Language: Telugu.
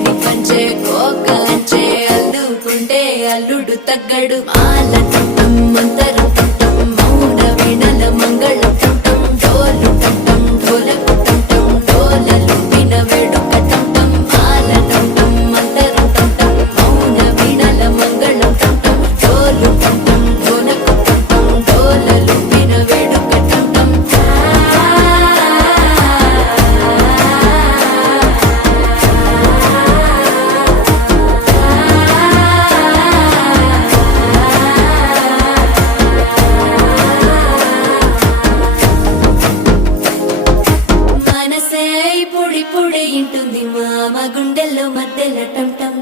మేడి పంచే కోకలంచే అల్లుకుంటే అల్లుడు తగ్గడు మాల టంటం మంతరం టంటం మౌన వీణల మంగళం టంటం డోలు టంటం ఢోలకు టంటం డోలలు విన వేడుక టంటం మాల టంటం మంతరం టంటం మౌన వీణల మంగళం టంటం డోలు టంటం ఢోలకు టంటం డోలలు విన వేడుక టంటం మనసే పొడి పొడి ఇంటుంది మామ గుండెల్లో మధ్యలో టంటం